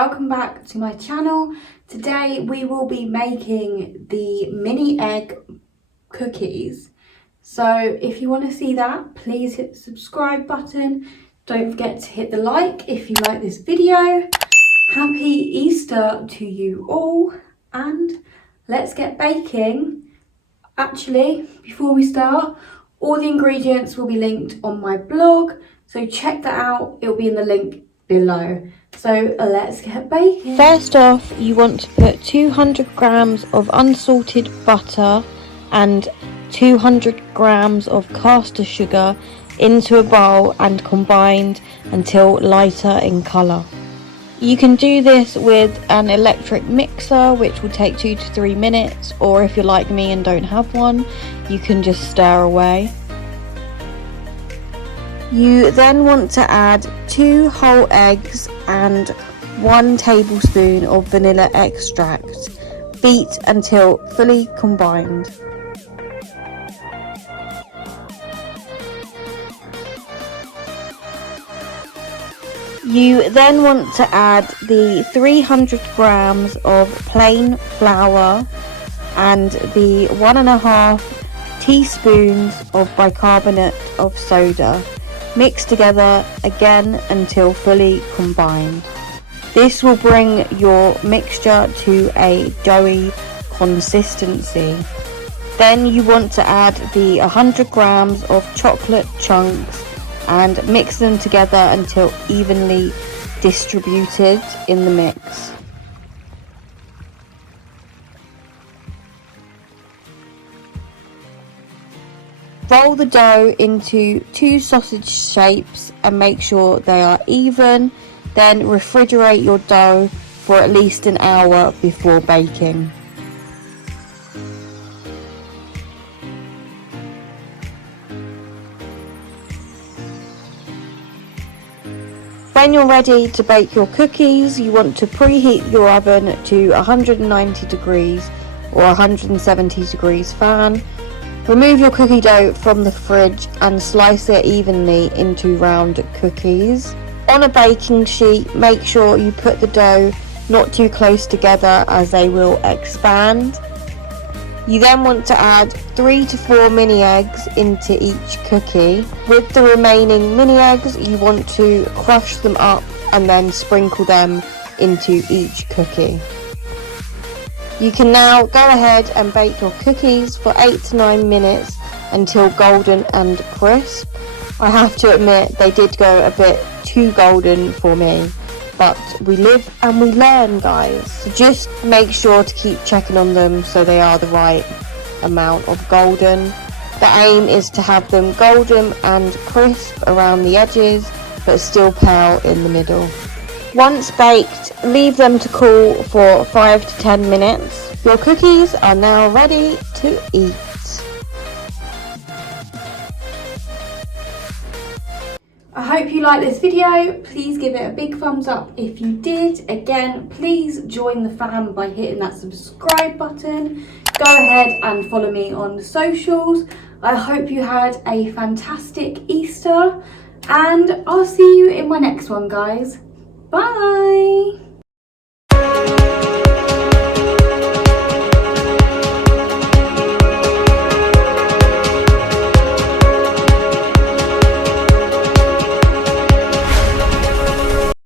welcome back to my channel. Today we will be making the mini egg cookies. So if you want to see that, please hit the subscribe button. Don't forget to hit the like if you like this video. Happy Easter to you all, and let's get baking. Actually, before we start, all the ingredients will be linked on my blog, so check that out. It'll be in the link below. So let's get baking. First off, you want to put 200 grams of unsalted butter and 200 grams of caster sugar into a bowl and combined until lighter in colour. You can do this with an electric mixer, which will take 2 to 3 minutes, or if you're like me and don't have one, you can just stir away. You then want to add 2 whole eggs and 1 tablespoon of vanilla extract. Beat until fully combined. You then want to add the 300 grams of plain flour and the 1.5 teaspoons of bicarbonate of soda. Mix together again until fully combined. This will bring your mixture to a doughy consistency. Then you want to add the 100 grams of chocolate chunks and mix them together until evenly distributed in the mix. Roll the dough into 2 sausage shapes and make sure they are even. Then refrigerate your dough for at least an hour before baking. When you're ready to bake your cookies, you want to preheat your oven to 190 degrees or 170 degrees fan. Remove your cookie dough from the fridge and slice it evenly into round cookies. On a baking sheet, make sure you put the dough not too close together as they will expand. You then want to add 3 to 4 mini eggs into each cookie. With the remaining mini eggs, you want to crush them up and then sprinkle them into each cookie. You can now go ahead and bake your cookies for 8 to 9 minutes until golden and crisp. I have to admit they did go a bit too golden for me, but we live and we learn, guys. So just make sure to keep checking on them so they are the right amount of golden. The aim is to have them golden and crisp around the edges, but still pale in the middle. Once baked, leave them to cool for 5 to 10 minutes. Your cookies are now ready to eat. I hope you liked this video. Please give it a big thumbs up if you did. Again, please join the fam by hitting that subscribe button. Go ahead and follow me on the socials. I hope you had a fantastic Easter, and I'll see you in my next one, guys. Bye.